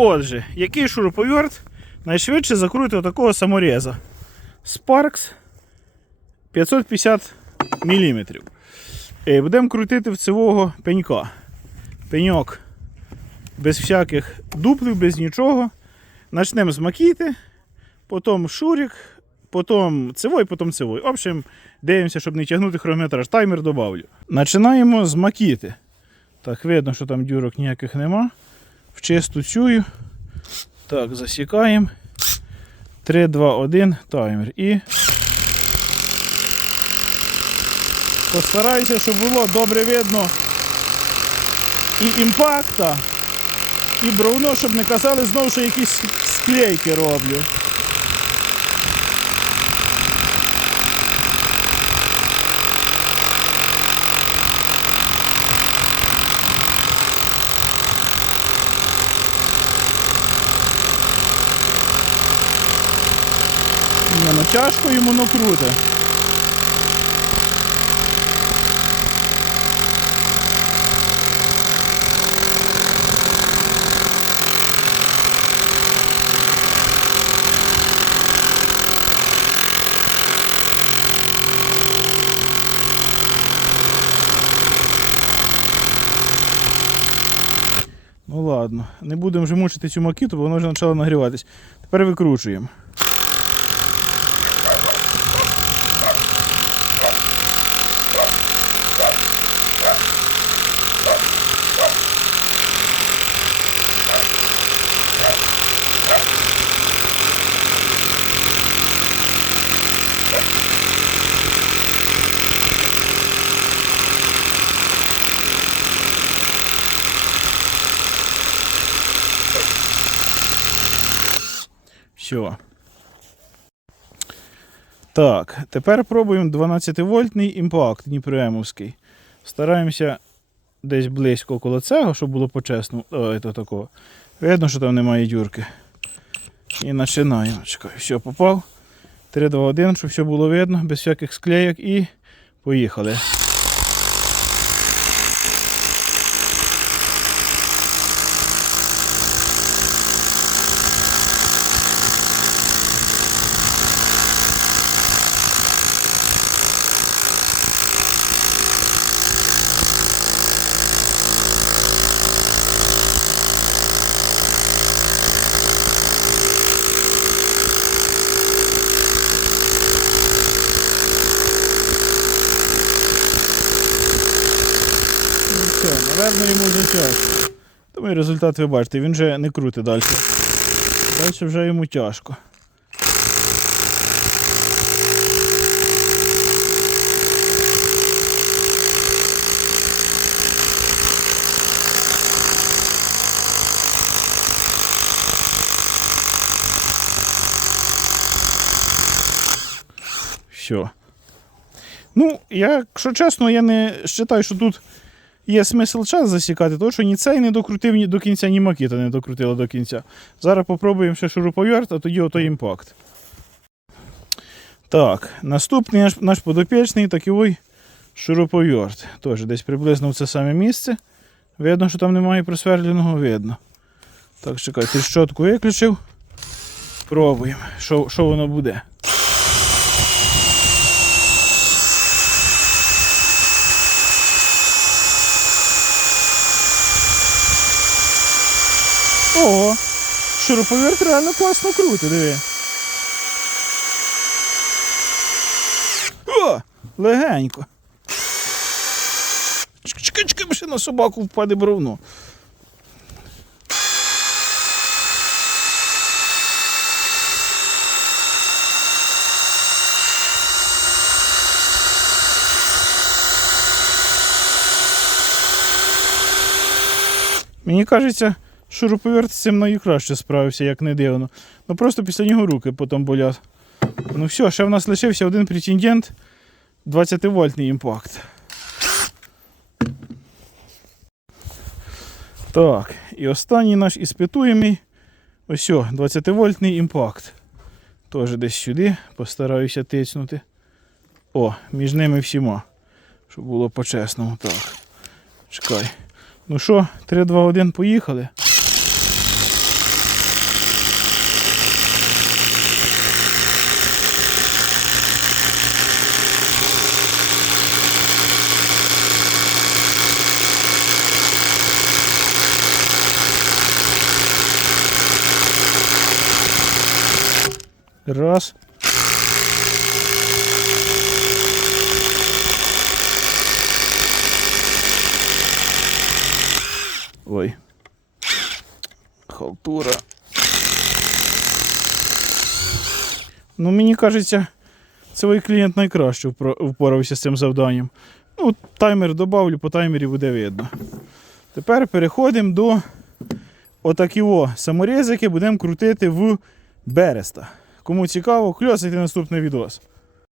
Отже, який шуруповерт найшвидше закрутить такого самореза? Sparks 550 мм. Будемо крутити в цивого пенька. Пеньок без всяких дуплів, без нічого. Начнемо з макіти, потім шурик, потім цивой, потім цивой. В общем, дивимося, щоб не тягнути хронометраж. Таймер добавлю. Починаємо з макіти. Так, видно, що там дюрок ніяких нема. В чисту цю. Так, засікаємо. 3, 2, 1, таймер. І постараюся, щоб було добре видно і імпакта, і бровно, щоб не казали знову, що якісь склейки роблю. Ні, ну тяжко йому круто. Ну ладно, не будемо вже мучити цю макіту, бо вона вже почала нагріватись. Тепер викручуємо. Все. Так, тепер пробуємо 12-вольтний імпакт Дніпроемовський. Стараємося десь близько коло цього, щоб було почесно. Ой, то такого. Видно, що там немає дюрки. І починаємо. Чекай, все, попав. 3, 2, 1, щоб все було видно, без всяких склейок і поїхали. Все, наверно, йому вже тяжко. Тому і результат ви бачите, він вже не крутить далі. Далі вже йому тяжко. Все. Ну, я, якщо чесно, я не вважаю, що тут є смисл час засікати, тому що ні цей не докрутив ні до кінця, ні макіта не докрутила до кінця. Зараз попробуємо ще шуруповерт, а тоді ото імпакт. Так, наступний наш, наш подопічний такий шуруповерт. Теж десь приблизно в це саме місце. Видно, що там немає просверленого, видно. Так, чекай, ти щотку виключив. Пробуємо, що воно буде. Шуруповерт реально класно круто, диви. О, легенько. Чекай, чекай, ще на собаку впаде бровно. Мені кажеться, шуруповерт з цим найкраще справився, як не дивно. Ну просто після нього руки потім болять. Ну все, ще в нас лишився один претендент 20-вольтний імпакт. Так, і останній наш іспитуємий. Ось, 20-вольтний імпакт. Теж десь сюди постараюся тицнути. О, між ними всіма. Щоб було по-чесному. Так. Чекай. Ну що, 3, 2, 1, поїхали. Раз. Ой. Халтура. Ну, мені кажеться, цей клієнт найкраще впорався з цим завданням. Ну, таймер добавлю, по таймері буде видно. Тепер переходимо до отакі о саморізики будемо крутити в береста. Кому цікаво, кльосайте наступний відос.